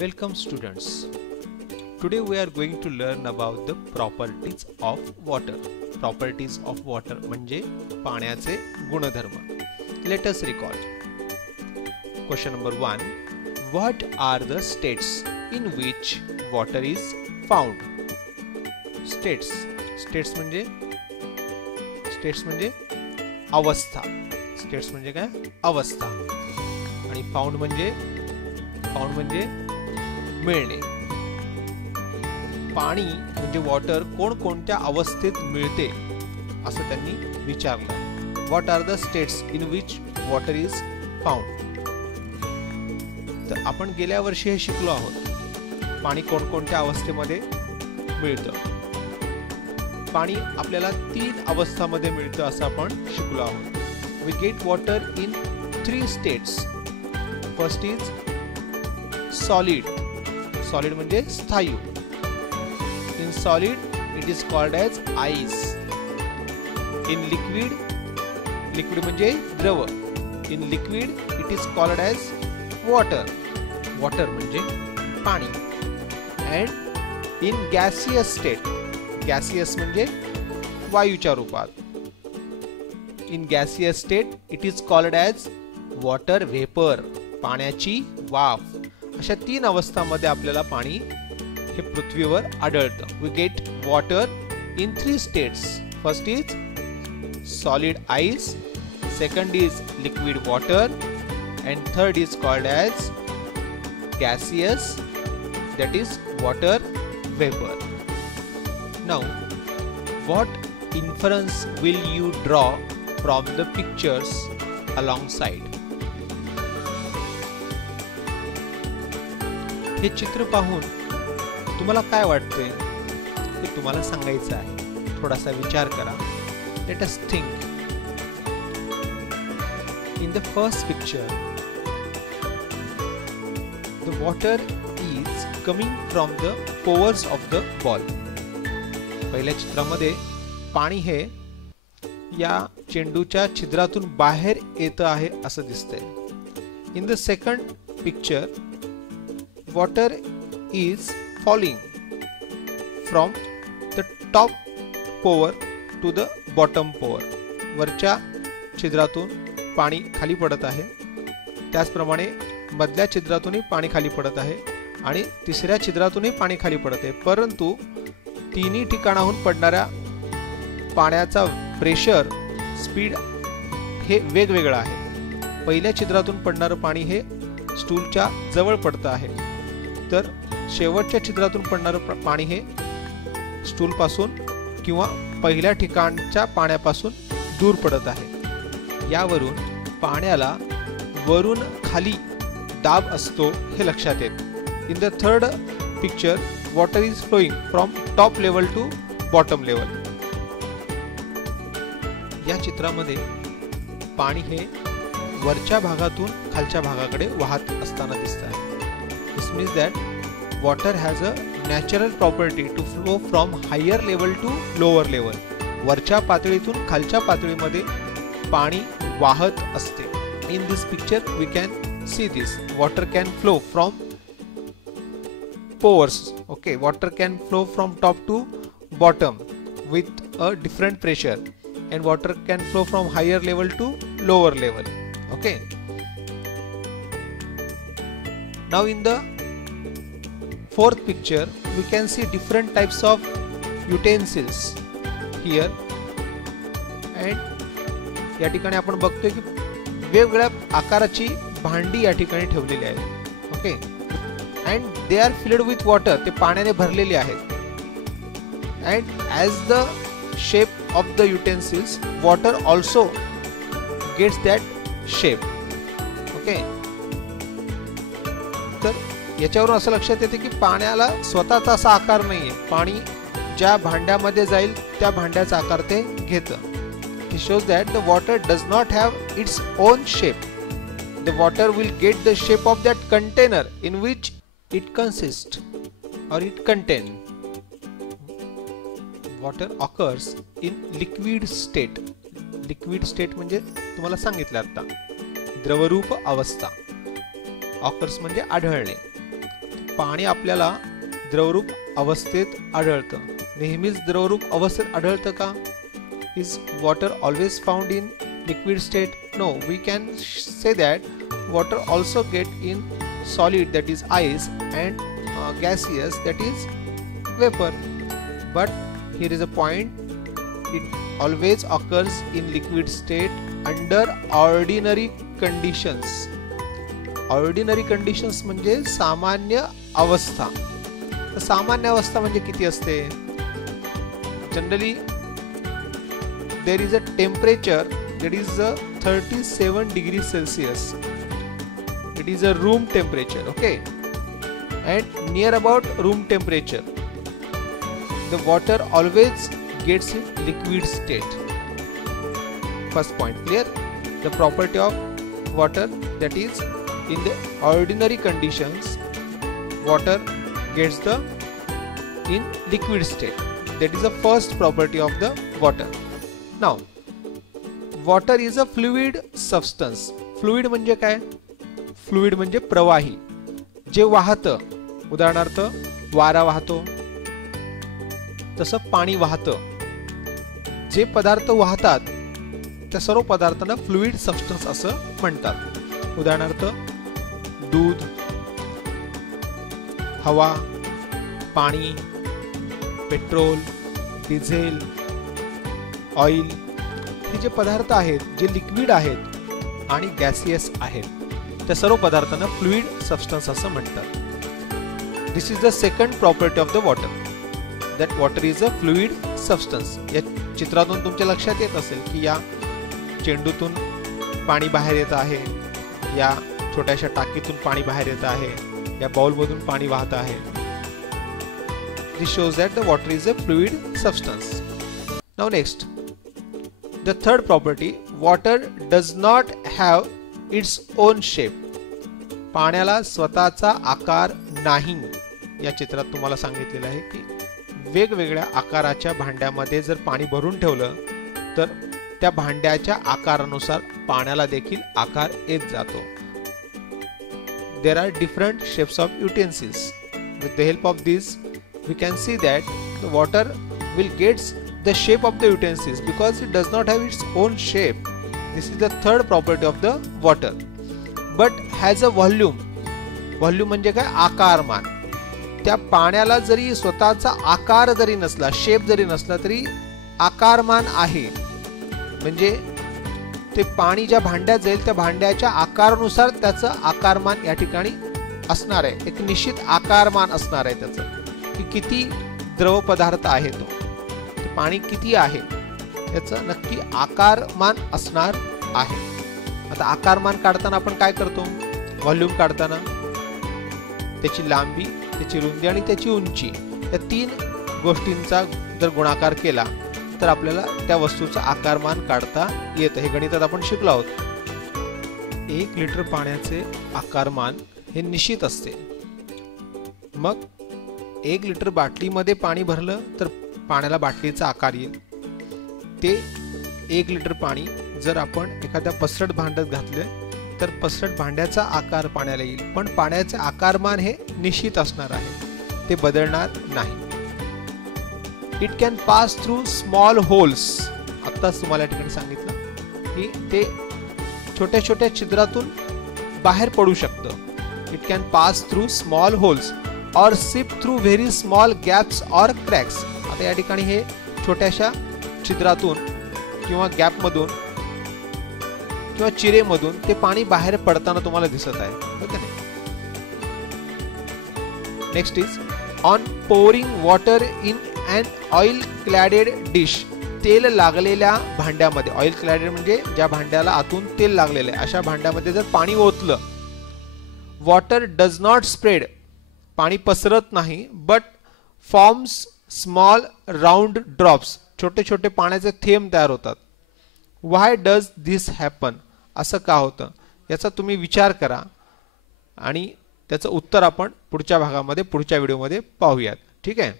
Welcome students. Today we are going to learn about the properties of water. Properties of water म्हणजे पाण्याचे गुणधर्म. Let us recall. Question number 1. What are the states in which water is found? States. States म्हणजे अवस्था. States म्हणजे काय? अवस्था. आणि found म्हणजे मिळणे. पाणी म्हणजे वॉटर कोणकोणत्या अवस्थेत मिळते असं त्यांनी विचारलं. What are the states in which water is found. तर आपण गेल्या वर्षी हे शिकलो आहोत. पाणी कोणकोणत्या अवस्थेमध्ये मिळतं. पाणी आपल्याला 3 अवस्थांमध्ये मिळतं असं आपण शिकलो आहोत. We get water in 3 states. First is solid. Solid म्हणजे स्थायू. In solid it is called as ice. In liquid, liquid म्हणजे द्रव. In liquid it is called as water. Water म्हणजे पाणी. And in gaseous state, gaseous म्हणजे वायूच्या रूपात. In gaseous state it is called as water vapor. पाण्याची वाफ. अशा 3 अवस्थांमध्ये आपल्याला पाणी हे पृथ्वीवर आढळतं. We get water in 3 states. First is solid ice, second is liquid water, and third is called as gaseous, that is water vapor. Now, what inference will you draw from the pictures alongside? हे चित्र पाहून तुम्हाला काय वाटतंय हे तुम्हाला सांगायचं आहे. थोडासा विचार करा. Let us think. In the first picture the water is coming from the pores of the ball. पहिल्या चित्रामध्ये पाणी हे या चेंडूच्या छिद्रातून बाहेर येत आहे असं दिसतंय. In the second picture water is falling from the top pore to the bottom pore. वरच्या छिद्रातून पाणी खाली पडत आहे. त्याचप्रमाणे मधल्या छिद्रातूनही पाणी खाली पडत आहे आणि तिसऱ्या छिद्रातूनही पाणी खाली पडत आहे. परंतु तिन्ही ठिकाणाहून पडणाऱ्या पाण्याचा प्रेशर, स्पीड हे वेगवेगळं आहे. पहिल्या छिद्रातून पडणारं पाणी हे स्टूलच्या जवळ पडतं आहे, तर शेवटच्या छिद्रातून पडणारं पाणी हे स्टूल पासून किंवा पहिल्या ठिकाणच्या पाण्यापासून दूर पडत आहे. यावरून पाण्याला वरून खाली दाब असतो हे लक्षात येते. In the third picture water is flowing from top level to bottom level. या चित्रामध्ये पाणी हे वरच्या भागातून खालच्या भागाकडे वाहत असताना दिसत आहे. This means that water has a natural property to flow from higher level to lower level. वरच्या पातळीतून खालच्या पातळीमध्ये पाणी वाहत असते. In this picture we can see this. Water can flow from pores. Okay, water can flow from top to bottom with a different pressure, and water can flow from higher level to lower level. Okay. Now in the fourth picture we can see different types of utensils here, and या ठिकाणी आपण बघतोय की वेगवेगळ्या आकाराची भांडी या ठिकाणी ठेवलेली आहेत. Okay. and they are filled with water. ते पाण्याने भरलेली आहेत. and as the shape of the utensils, water also gets that shape. okay. तर याच्यावरून असं लक्षात येते की पाण्याला स्वतःचा असा आकार नाहीये. पाणी ज्या भांड्यामध्ये जाईल त्या भांड्याचा आकार ते घेतं. It shows that the water does not have its own shape. The water will get the shape of that container in which it consists or it contain. Water occurs in liquid state. Liquid state म्हणजे तुम्हाला सांगितलं आता द्रवरूप अवस्था. Occurs म्हणजे आढळणे. पाणी आपल्याला द्रवरूप अवस्थेत आढळतं. नेहमीच द्रवरूप अवस्थेत आढळतं का? Is water always found in liquid state? No, we can say that water also get in solid, that is ice, and gaseous, that is vapor. But here is a point, it always occurs in liquid state under ordinary conditions. Ordinary conditions म्हणजे सामान्य अवस्था. तर सामान्य अवस्था म्हणजे किती असते? Generally there is a temperature that is 37 degrees Celsius. It is a room temperature, okay? And near about room temperature the water always gets in liquid state. First point clear? The property of water, that is in the ordinary conditions water gets the in liquid state. That is the first property of the water. Now water is a fluid substance. Fluid म्हणजे काय? Fluid म्हणजे प्रवाही, जे वाहतं. उदाहरणार्थ वारा वाहतो, तसं पाणी वाहतं. जे पदार्थ वाहतात त्या सर्व पदार्थांना फ्लुइड सबस्टन्स असं म्हणतात. उदाहरणार्थ दूध, हवा, पाणी, पेट्रोल, डिझेल, ऑइल, हे जे पदार्थ आहेत, जे लिक्विड आहेत आणि गॅसियस आहेत, त्या सर्व पदार्थांना फ्लुइड सबस्टन्स असं म्हणतात. This is the second property of the water, that water is a fluid substance. या चित्रातून तुमच्या लक्षात येत असेल की या चेंडूतून पाणी बाहेर येत आहे, या छोट्याशा टाकीतून पाणी बाहेर येत आहे, या बाउलमधून पाणी वाहत आहे. This shows that the water is a fluid substance. Now next, the third property, water does not have its own shape. पाण्याला स्वतःचा आकार नाही. या चित्रात तुम्हाला सांगितलेलं आहे की वेगवेगळ्या आकाराच्या भांड्यामध्ये जर पाणी भरून ठेवलं तर त्या भांड्याच्या आकारानुसार पाण्याला देखील आकार येत जातो. There are different shapes of utensils. With the help of this we can see that the water will get the shape of the utensils because it does not have its own shape. This is the third property of the water. But has a volume. Volume म्हणजे काय? आकारमान. त्या पाण्याला जरी स्वतःचा आकार जरी नसला, शेप जरी नसला, तरी आकारमान आहे. म्हणजे ते पाणी ज्या भांड्यात जाईल त्या भांड्याच्या आकारानुसार त्याचं आकारमान या ठिकाणी असणार आहे. एक निश्चित आकारमान असणार आहे त्याचं, की किती द्रव पदार्थ आहे, ते पाणी किती आहे त्याचं नक्की आकारमान असणार आहे. आता आकारमान काढताना आपण काय करतो? व्हॉल्यूम काढताना त्याची लांबी, त्याची रुंदी आणि त्याची उंची, या तीन गोष्टींचा जर गुणाकार केला तर आपल्याला त्या वस्तूचा आकारमान काढता येतं. हे गणितात आपण शिकलो आहोत. 1 लिटर पाण्याचे आकारमान हे निश्चित असते. मग 1 लिटर बाटलीमध्ये पाणी भरलं तर पाण्याला बाटलीचा आकार येईल. ते 1 लिटर पाणी जर आपण एखाद्या पसरट भांड्यात घातले तर पसरट भांड्याचा आकार पाण्याला येईल, पण पाण्याचे आकारमान हे निश्चित असणार आहे, ते बदलणार नाही. It can pass through small holes. आत्ताच तुम्हाला या ठिकाणी सांगितलं की ते छोट्या छोट्या छिद्रातून बाहेर पडू शकतं. It can pass through small holes or seep through very small gaps or cracks. आता या ठिकाणी हे छोट्याशा छिद्रातून किंवा गॅपमधून किंवा चिरेमधून ते पाणी बाहेर पडताना तुम्हाला दिसत आहे. Next is on pouring water in an oil cladded dish. तेल लागलेल्या भांड्यामध्ये, ऑइल क्लॅडेड म्हणजे ज्या भांड्याला आतून तेल लागलेलं आहे अशा भांड्यामध्ये जर पाणी ओतलं, वॉटर डज नॉट स्प्रेड. पाणी पसरत नाही, but forms small round drops. छोटे छोटे पाण्याचे थेंब तयार होतात. व्हाय डज दिस हॅपन? असं का होतं याचा तुम्ही विचार करा आणि त्याचं उत्तर आपण पुढच्या भागामध्ये, पुढच्या व्हिडिओमध्ये पाहूयात. ठीक आहे.